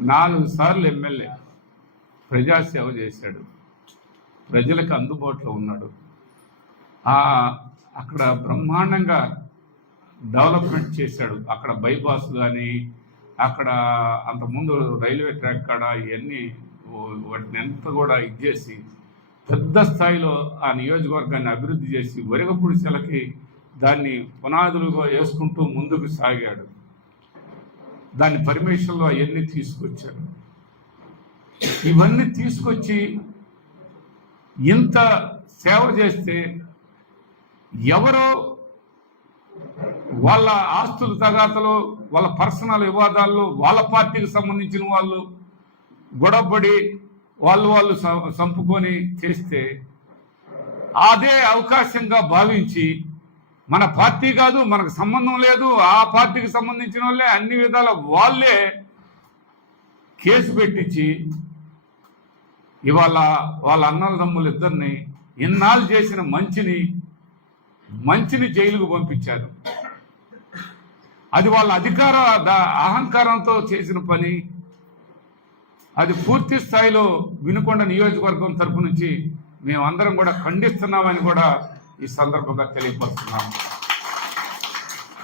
నాలుగు సార్లు ఎమ్మెల్యే ప్రజాసేవ చేశాడు. ప్రజలకు అందుబాటులో ఉన్నాడు. అక్కడ బ్రహ్మాండంగా డెవలప్మెంట్ చేశాడు. అక్కడ బైపాస్ కానీ అక్కడ అంతకుముందు రైల్వే ట్రాక్ కాడ ఇవన్నీ వాటిని ఎంత కూడా ఇచ్చేసి పెద్ద స్థాయిలో ఆ నియోజకవర్గాన్ని అభివృద్ధి చేసి వరిగపుడిసెలకి దాన్ని పునాదులుగా వేసుకుంటూ ముందుకు సాగాడు. దాని పర్మిషన్లో అవన్నీ తీసుకొచ్చారు. ఇవన్నీ తీసుకొచ్చి ఇంత సేవ చేస్తే ఎవరో వాళ్ళ ఆస్తుల తగాతలు వాళ్ళ పర్సనల్ వివాదాల్లో వాళ్ళ పార్టీకి సంబంధించిన వాళ్ళు గొడవపడి వాళ్ళు వాళ్ళు సం- చంపుకొని చేస్తే అదే అవకాశంగా భావించి మన పార్టీ కాదు మనకు సంబంధం లేదు ఆ పార్టీకి సంబంధించిన వాళ్ళే అన్ని విధాల వాళ్ళే కేసు పెట్టించి ఇవాళ వాళ్ళ అన్నల అన్నదమ్ములు ఇద్దరిని ఇన్నాళ్ళు చేసిన మంచిని మంచిని జైలుకు పంపించారు. అది వాళ్ళ అధికార ద- అహంకారంతో చేసిన పని. అది పూర్తి స్థాయిలో వినుకొండ నియోజకవర్గం తరపు నుంచి మేమందరం కూడా ఖండిస్తున్నామని కూడా ఈ సందర్భంగా తెలియపరుస్తున్నాము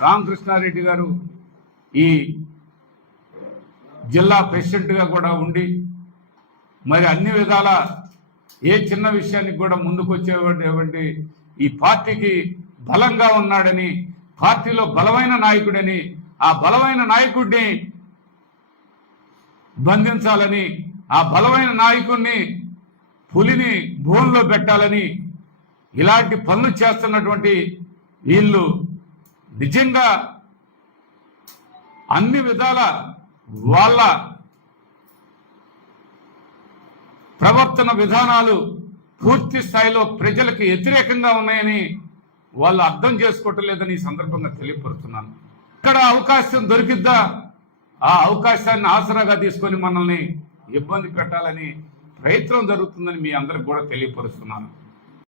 రామకృష్ణారెడ్డి గారు ఈ జిల్లా ప్రెసిడెంట్గా కూడా ఉండి మరి అన్ని విధాల ఏ చిన్న విషయానికి కూడా ముందుకు ఈ పార్టీకి బలంగా ఉన్నాడని పార్టీలో బలమైన నాయకుడని ఆ బలమైన నాయకుడిని బంధించాలని ఆ బలమైన నాయకుడిని పులిని భూమిలో పెట్టాలని ఇలాంటి పనులు చేస్తున్నటువంటి వీళ్ళు నిజంగా అన్ని విధాల వాళ్ళ ప్రవర్తన విధానాలు పూర్తి స్థాయిలో ప్రజలకు వ్యతిరేకంగా ఉన్నాయని వాళ్ళు అర్థం చేసుకోవటం లేదని ఈ సందర్భంగా తెలియపరుస్తున్నాను ఇక్కడ అవకాశం దొరికిద్దా? ఆ అవకాశాన్ని ఆసరాగా తీసుకొని మనల్ని ఇబ్బంది పెట్టాలని ప్రయత్నం జరుగుతుందని మీ అందరికి కూడా తెలియపరుస్తున్నాను.